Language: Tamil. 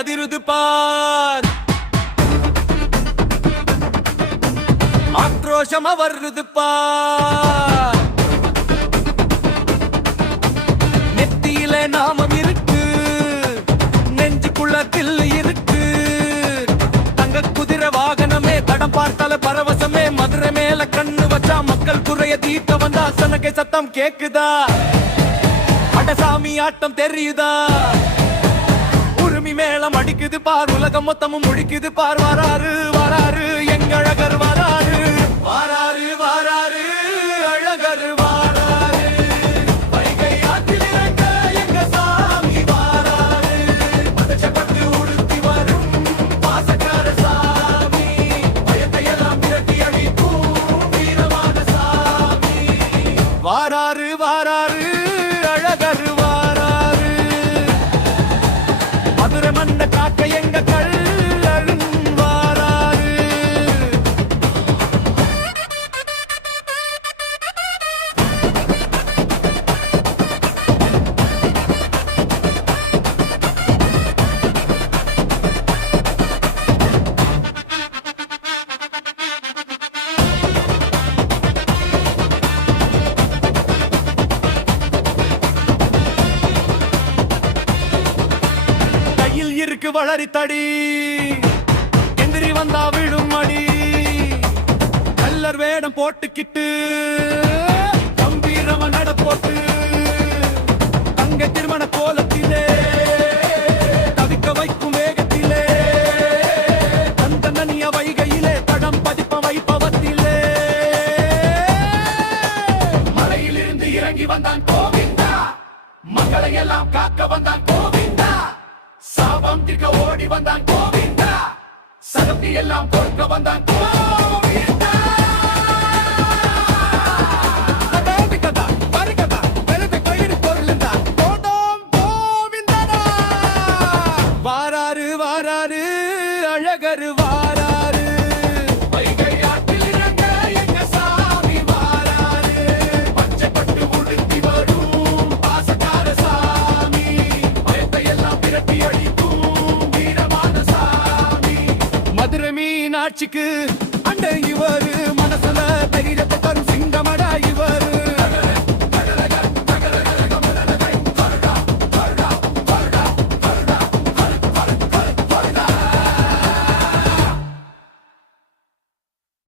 அதிருது பார், ஆக்ரோஷமா வருது பார். நெத்தியில நாமம் இருக்கு, நெஞ்சுக்குள்ள தில்லு இருக்கு. தங்க குதிரை வாகனமே, தடம் பார்த்தால பரவசமே. மதுரை மேல கண்ணு வச்சா மக்கள் குறைய தீர்க்க வந்தா சனகை சத்தம் கேக்குதா? அடசாமி ஆட்டம் தெரியுதா? உரிமை மேளம் அடிக்குது பார், உலகம் மொத்தமும் முடிக்குது பார். வாராரு வாராரு எங்கழகர் வாராரு, வாராரு வாராரு அழகர் வாராரு. வைகை ஆற்றில் இறங்க எங்க சாமி வாராரு. பதச்சப்பட்டு உடுத்தி வரும் பாசக்கார சாமி, பயத்தை எல்லாம் விரட்டி அடிக்கும் வீரமான சாமி. வாராரு வாராரு அழகர் வாராரு. மதுரை மண்ண காக்க எங்க கள்ளன் வாராரு. கையில் இருக்கு வளரி தடி, எந்திரி வந்தா விழும் அடி. கல்லர் வேடம் போட்டுக்கிட்டு கம்பீரமா நட போட்டு, தங்க திருமண கோலத்திலே தவிக்க வைக்கும் வேகத்திலே, தந்த நனிய வைகையிலே தடம் பதிப்ப வைப்பவத்திலே. மலையிலிருந்து இறங்கி வந்தான் கோவிந்தா, மக்களை எல்லாம் காக்க வந்தான் கோவிந்தா. சாபம் திக்க ஓடி வந்தான் கோவிந்தா, சகத்தி எல்லாம் கொடுக்க வந்தான் கோவிந்தா. கதா பரிகதா வெறுத கயிறு பொருளுந்தா கோடம் கோவிந்தனா. வாராரு வாராரு அழகர் வாராரு. வைகை ஆற்றில் இறங்க எங்க சாமி வாராரு. பச்சைப்பட்டு உடுத்தி வரும் பாசக்கார சாமி, பயத்தை எல்லாம் விரட்டி அடிக்கும் வீரமான சாமி. மதுரை மீனாட்சிக்கு